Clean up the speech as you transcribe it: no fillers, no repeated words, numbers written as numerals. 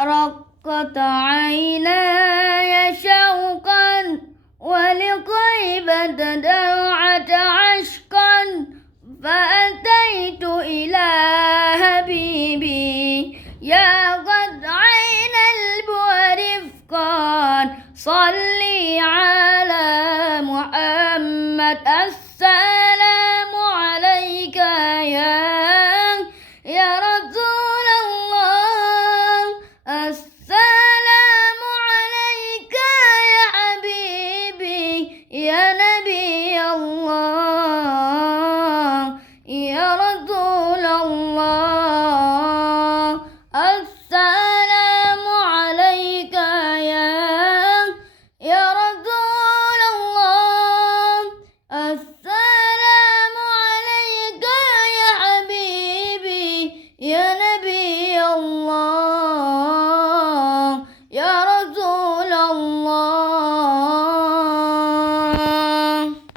رقت عيناي شوقا ولطيبة دمعة عشقا فأتيت إلى حبيبي يا قد عين البؤر رفقا صلي على محمد السلام عليك يا رسول الله السلام عليك يا حبيبي يا نبي الله يا رسول الله السلام عليك يا رسول الله السلام عليك يا حبيبي يا